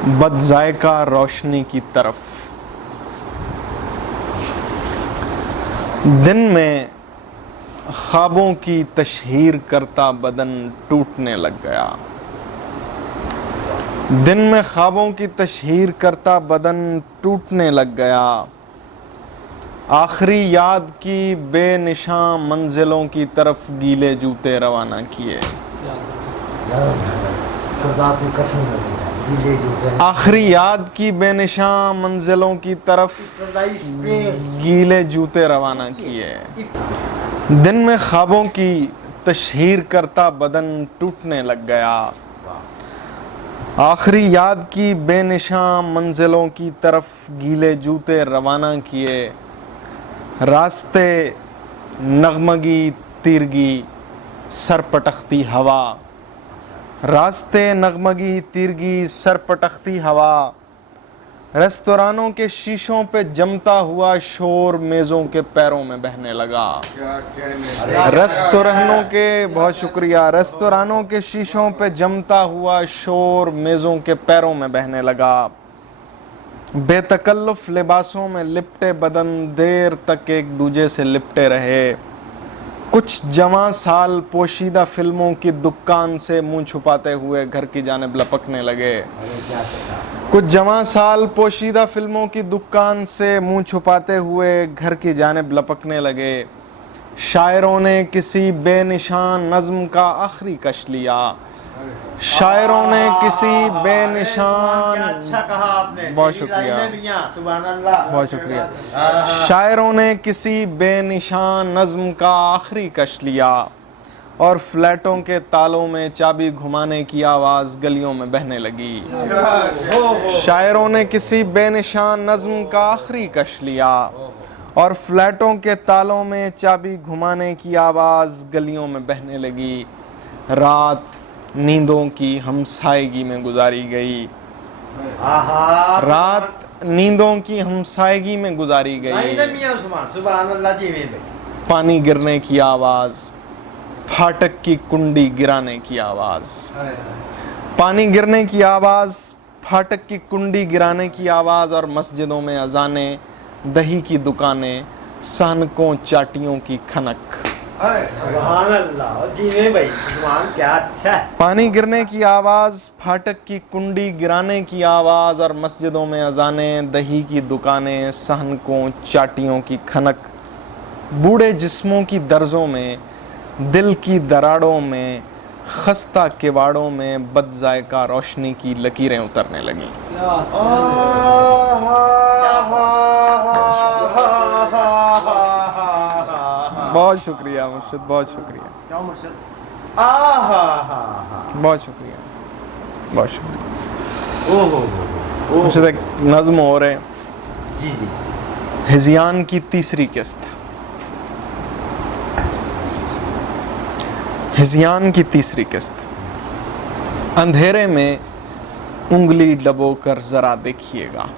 बद ज़ायका रोशनी की तरफ। दिन में ख्वाबों की तशहीर करता बदन टूटने लग गया। दिन में ख्वाबों की तशहीर करता बदन टूटने लग गया। आखिरी याद की बेनिशान मंजिलों की तरफ गीले जूते रवाना किए। आखिरी याद की बेनिशान मंजिलों की तरफ गीले जूते रवाना किए। दिन में ख्वाबों की तशहीर करता बदन टूटने लग गया। आखिरी याद की बेनिशान मंजिलों की तरफ गीले जूते रवाना किए। रास्ते नगमगी तीरगी सर पटखती हवा। रास्ते नगमगी तीरगी सर पटखती हवा। रेस्तोरानों के शीशों पे जमता हुआ शोर मेज़ों के पैरों में बहने लगा। रेस्तोरानों के बहुत शुक्रिया। रेस्तोरानों के शीशों पे जमता हुआ शोर मेज़ों के पैरों में बहने लगा। बेतकल्लुफ लिबासों में लिपटे बदन देर तक एक दूजे से लिपटे रहे। कुछ जवां साल पोशीदा फिल्मों की दुकान से मुंह छुपाते हुए घर की जानिब लपकने लगे। कुछ जवां साल पोशीदा फिल्मों की दुकान से मुंह छुपाते हुए घर की जानिब लपकने लगे। शायरों ने किसी बेनिशान नज़्म का आखिरी कश लिया। शायरों ने किसी बेनिशान अच्छा कहा आपने, बहुत शुक्रिया, सुभान अल्लाह, बहुत शुक्रिया। शायरों ने किसी बेनिशान नज़्म का आखिरी कश लिया और फ्लैटों के तालों में चाबी घुमाने की आवाज़ गलियों में बहने लगी। शायरों ने किसी बेनिशान नज़्म का आखिरी कश लिया और फ्लैटों के तालों में चाबी घुमाने की आवाज़ गलियों में बहने लगी। रात नींदों की हमसायगी में गुजारी गई। रात नींदों की हमसायगी में गुजारी गई। पानी गिरने की आवाज़, फाटक की कुंडी गिराने की आवाज़। पानी गिरने की आवाज़, फाटक की कुंडी गिराने की आवाज़ और मस्जिदों में अजानें, दही की दुकानें, सहनकों चाटियों की खनक। सुभान अल्लाह जी में भाई, सुभान क्या अच्छा है। पानी गिरने की आवाज़, फाटक की कुंडी गिराने की आवाज़ और मस्जिदों में अजानें, दही की दुकानें, सहनकों चाटियों की खनक। बूढ़े जिस्मों की दर्जों में, दिल की दराड़ों में, खस्ता किवाड़ों में बद ज़ायका रोशनी की लकीरें उतरने लगीं। बहुत शुक्रिया मुर्शिद, बहुत शुक्रिया, क्या मुर्शिद? बहुत शुक्रिया, बहुत शुक्रिया। ओहो मुर्शिद एक नज़्म और है, जी जी, हिज़यान की तीसरी किस्त। हिज़यान की तीसरी किस्त। अंधेरे में उंगली डबो कर ज़रा देखिएगा।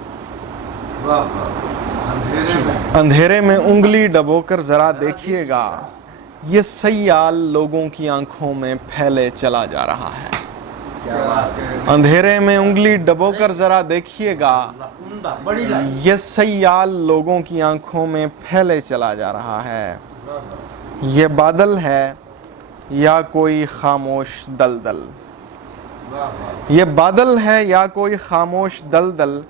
अंधेरे में उंगली डबोकर ज़रा देखिएगा, ये सयाल लोगों की आंखों में फैले चला जा रहा है। अंधेरे में उंगली डबोकर ज़रा देखिएगा, ये सयाल लोगों की आंखों में फैले चला जा रहा है। ये बादल है या कोई खामोश दलदल। ये बादल है या कोई खामोश दलदल।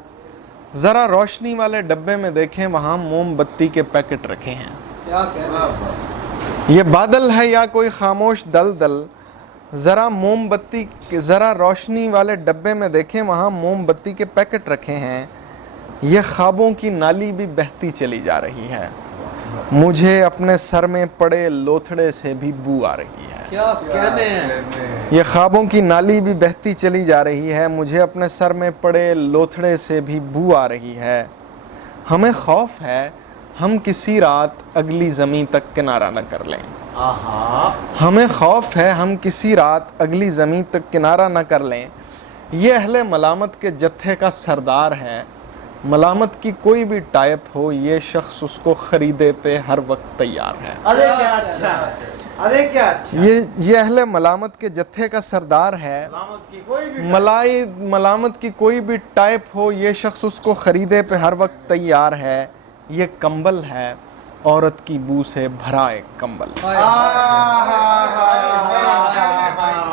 ज़रा रोशनी वाले डब्बे में देखें, वहाँ मोमबत्ती के पैकेट रखे हैं। ये बादल है या कोई खामोश दलदल। ज़रा रोशनी वाले डब्बे में देखें, वहाँ मोमबत्ती के पैकेट रखे हैं। ये ख्वाबों की नाली भी बहती चली जा रही है। मुझे अपने सर में पड़े लोथड़े से भी बू आ रही है। क्या कहने हैं? ये ख्वाबों की नाली भी बहती चली जा रही है। मुझे अपने सर में पड़े लोथड़े से भी बू आ रही है। हमें खौफ है हम किसी रात अगली ज़मीं तक किनारा न कर लें। हमें खौफ है हम किसी रात अगली ज़मीं तक किनारा न कर लें। ये अहले मलामत के जत्थे का सरदार है। मलामत की कोई भी टाइप हो, ये शख्स उसको ख़रीदे पे हर वक्त तैयार है। अरे क्या अच्छा है। अरे क्या अच्छा ये अहले मलामत के जत्थे का सरदार है। सलामत की कोई भी मलामत की कोई भी टाइप हो, ये शख्स उसको ख़रीदे पे हर वक्त तैयार है। ये कंबल है, औरत की बू से भरा एक कंबल।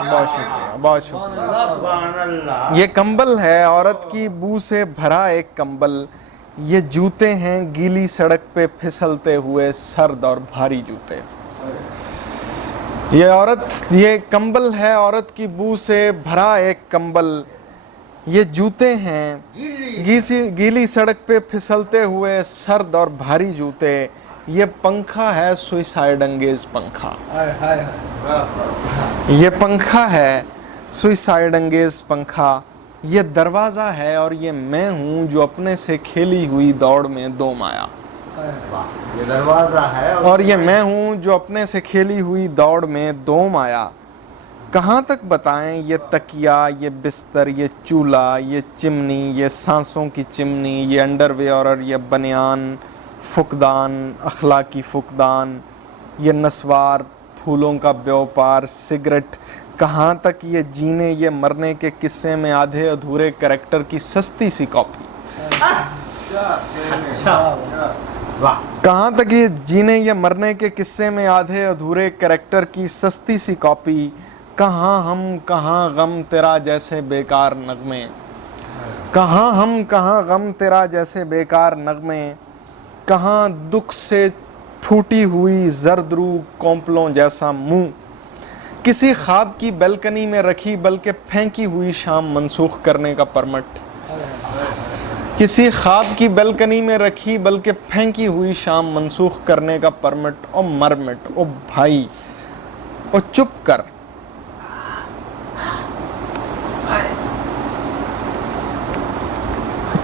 बहुत शुक्रिया, बहुत शुक्रिया। सुभान अल्लाह। ये कंबल है, औरत की बू से भरा एक कंबल। ये जूते हैं गीली सड़क पे फिसलते हुए, सर्द और भारी जूते। ये कंबल है, औरत की बू से भरा एक कंबल। ये जूते हैं गीली सड़क पे फिसलते हुए, सर्द और भारी जूते। ये पंखा है, सुइसाइड अंगेज पंखा। हाय हाय हाय। ये पंखा है, सुइसाइड अंगेज पंखा। ये दरवाज़ा है, और ये मैं हूँ जो अपने से खेली हुई दौड़ में दोम आया। ये दरवाजा है और ये मैं हूँ जो अपने से खेली हुई दौड़ में दोम आया। कहाँ तक बताएं ये तकिया, ये बिस्तर, ये चूल्हा, ये चिमनी, ये सांसों की चिमनी, ये अंडरवेयर और ये बनियान, फुकदान, अखलाकी फुकदान, ये नस्वार, फूलों का व्यापार, सिगरेट। कहाँ तक ये जीने ये मरने के किस्से में आधे अधूरे कैरेक्टर की सस्ती सी कॉपी। अच्छा वाह। कहाँ तक ये जीने ये मरने के किस्से में आधे अधूरे कैरेक्टर की सस्ती सी कॉपी। कहाँ हम कहाँ गम तेरा जैसे बेकार नगमे। कहाँ हम कहाँ गम तेरा जैसे बेकार नगमे। कहाँ दुख से फूटी हुई जर्दरू कॉम्पलों जैसा मुंह। किसी ख्वाब की बैल्कनी में रखी बल्कि फेंकी हुई शाम मनसूख करने का परमट। किसी ख्वाब की बैल्कनी में रखी बल्कि फेंकी हुई शाम मनसूख करने का परमट। ओ मरमिट, ओ भाई, ओ चुप कर।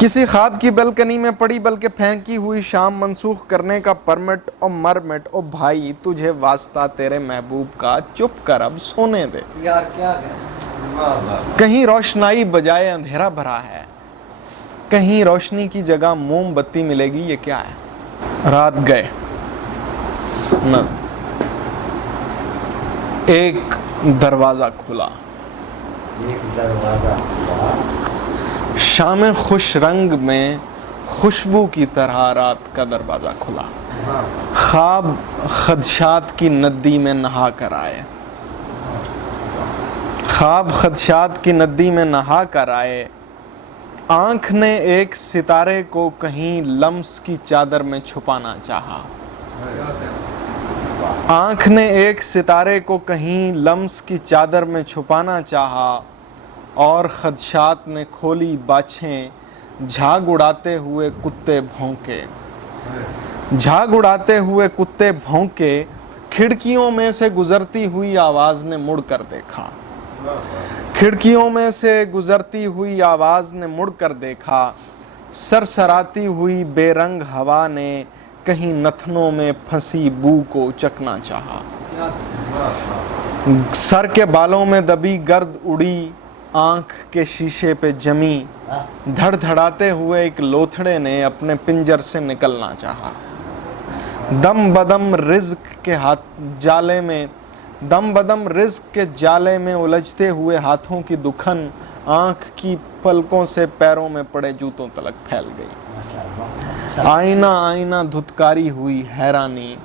किसी ख्वाब की बैल्कनी में पड़ी बल्कि फेंकी हुई शाम मनसूख करने का परमिट। ओ मरमिट, ओ भाई, तुझे वास्ता तेरे महबूब का, चुप कर, अब सोने दे। यार क्या कहें। कहीं रोशनाई बजाय अंधेरा भरा है, कहीं रोशनी की जगह मोमबत्ती मिलेगी। ये क्या है? रात गए न, एक दरवाजा खुला। एक दरवाजा खुला। शाम खुश रंग में खुशबू की तरह रात का दरवाजा खुला। ख्वाब खदशात की नदी में नहा कर आए। ख्वाब खदशात की नदी में नहा कर आए। आँख ने एक सितारे को कहीं लम्स की चादर में छुपाना चाहा। आँख ने एक सितारे को कहीं लम्स की चादर में छुपाना चाहा, और खदशात ने खोली बाछें। झाग उड़ाते हुए कुत्ते भौंके। झाग उड़ाते हुए कुत्ते भौंके। खिड़कियों में से गुजरती हुई आवाज़ ने मुड़ कर देखा। खिड़कियों में से गुजरती हुई आवाज़ ने मुड़ कर देखा। सरसराती हुई बेरंग हवा ने कहीं नथनों में फंसी बू को चकना चाहा। सर के बालों में दबी गर्द उड़ी, आँख के शीशे पे जमी। धड़धड़ाते हुए एक लोथड़े ने अपने पिंजर से निकलना चाहा। दम बदम रिज़्क के जाले में उलझते हुए हाथों की दुखन आँख की पलकों से पैरों में पड़े जूतों तलक फैल गई। आईना आईना धुतकारी हुई हैरानी,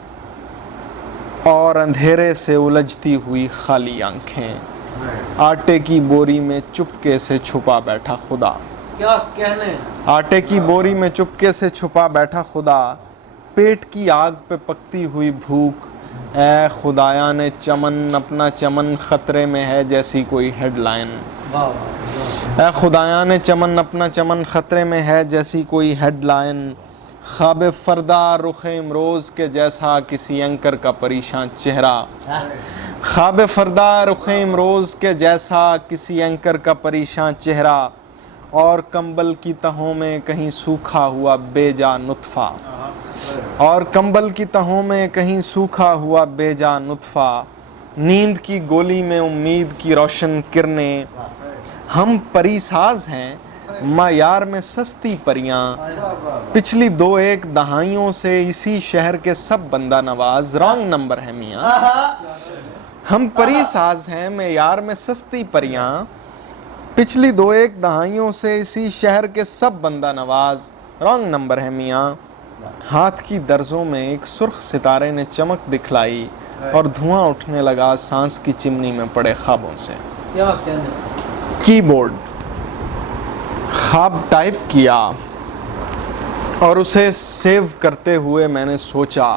और अंधेरे से उलझती हुई खाली आंखें। आटे की बोरी में चुपके से छुपा बैठा खुदा। क्या कहने। आटे की बोरी में चुपके से छुपा बैठा खुदा। पेट की आग पे पकती हुई भूख। ऐ खुदाया ने चमन, अपना चमन खतरे में है जैसी कोई हेडलाइन। ऐ खुदाया ने चमन, अपना चमन खतरे में है जैसी कोई हेडलाइन। ख्वाब फरदा रुख़ इमरोज़ के जैसा किसी एंकर का परेशान चेहरा। ख्वाब फरदा रुख़ इमरोज़ के जैसा किसी एंकर का परेशान चेहरा, और कंबल की तहों में कहीं सूखा हुआ बेजा नुत्फ़ा। और कंबल की तहों में कहीं सूखा हुआ बेजा नुत्फ़ा। नींद की गोली में उम्मीद की रोशन किरणें। हम परीसाज हैं, मायार में सस्ती परियां। पिछली 2-1 दहाइयों से इसी शहर के सब बंदा नवाज। रॉन्ग नंबर है मियाँ। ہم پری ساز ہیں معیار میں سستی پریاں، پچھلی 2-1 دہائیوں سے اسی شہر کے سب بندہ نواز۔ رانگ نمبر ہے میاں۔ ہاتھ کی درزوں میں ایک سرخ ستارے نے چمک دکھلائی اور دھواں اٹھنے لگا سانس کی چمنی میں پڑے خوابوں سے۔ کیا کہنے ہیں؟ کی بورڈ خواب ٹائپ کیا اور اسے سیو کرتے ہوئے میں نے سوچا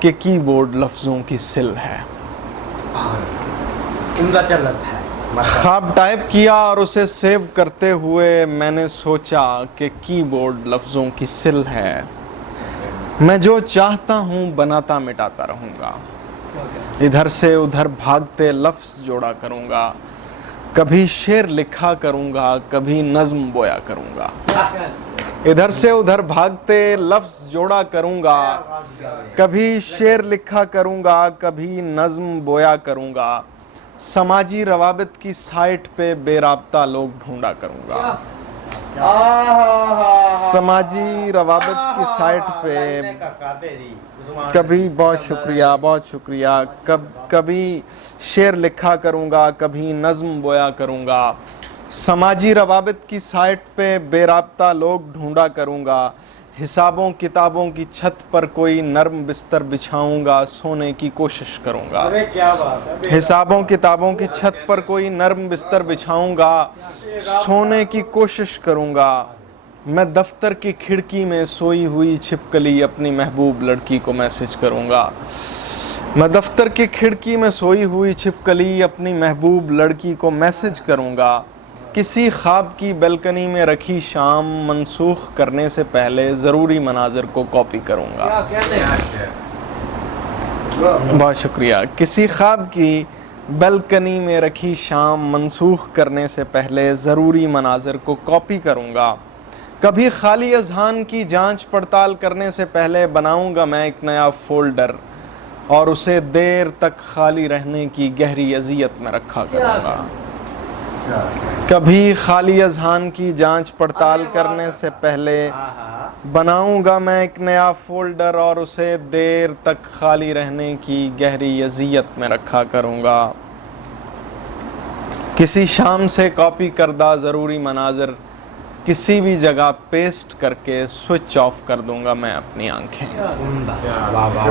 کہ کی بورڈ لفظوں کی سل ہے۔ عمدہ چل رہا ہے۔ خواب ٹائپ کیا اور اسے سیو کرتے ہوئے میں نے سوچا کہ کی بورڈ لفظوں کی سل ہے۔ میں جو چاہتا ہوں بناتا مٹاتا رہوں گا، ادھر سے ادھر بھاگتے لفظ جوڑا کروں گا، کبھی شعر لکھا کروں گا، کبھی نظم بویا کروں گا۔ کیا کہنے ہیں؟ ادھر سے ادھر بھاگتے لفظ جوڑا کروں گا، کبھی شعر لکھا کروں گا، کبھی نظم بویا کروں گا، سماجی روابط کی سائٹ پہ بے رابطہ لوگ ڈھونڈا کروں گا۔ سماجی روابط کی سائٹ پہ کبھی بہت شکریہ کبھی شعر لکھا کروں گا، کبھی نظم بویا کروں گا، سماجی روابط کی سائٹ پہ بے رابطہ لوگ ڈھونڈا کروں گا، حسابوں کتابوں کی چھت پر کوئی نرم بستر بچھاؤں گا، سونے کی کوشش کروں گا۔ کیا بات ہے؟ حسابوں کتابوں کی چھت پر کوئی نرم بستر بچھاؤں گا، سونے کی کوشش کروں گا۔ میں دفتر کی کھڑکی میں سوئی ہوئی چھپکلی اپنی محبوب لڑکی کو میسج کروں گا۔ میں دفتر کی کھڑکی میں سوئی ہوئی چھپکلی اپنی محبوب لڑکی کو میسج کروں گا۔ کسی خواب کی بیلکنی میں رکھی شام منسوخ کرنے سے پہلے ضروری مناظر کو کاپی کروں گا۔ کیا کہنے ہیں؟ بہت شکریہ۔ کسی خواب کی بیلکنی میں رکھی شام منسوخ کرنے سے پہلے ضروری مناظر کو کاپی کروں گا۔ کبھی خالی اذہان کی جانچ پڑتال کرنے سے پہلے بناؤں گا میں ایک نیا فولڈر اور اسے دیر تک خالی رہنے کی گہری اذیت میں رکھا کروں گا۔ کبھی خالی اذہان کی جانچ پڑتال کرنے سے پہلے بناؤں گا میں ایک نیا فولڈر اور اسے دیر تک خالی رہنے کی گہری اذیت میں رکھا کروں گا۔ کسی شام سے کاپی کردہ ضروری مناظر کسی بھی جگہ پیسٹ کر کے سوئچ آف کر دوں گا میں اپنی آنکھیں۔ واہ واہ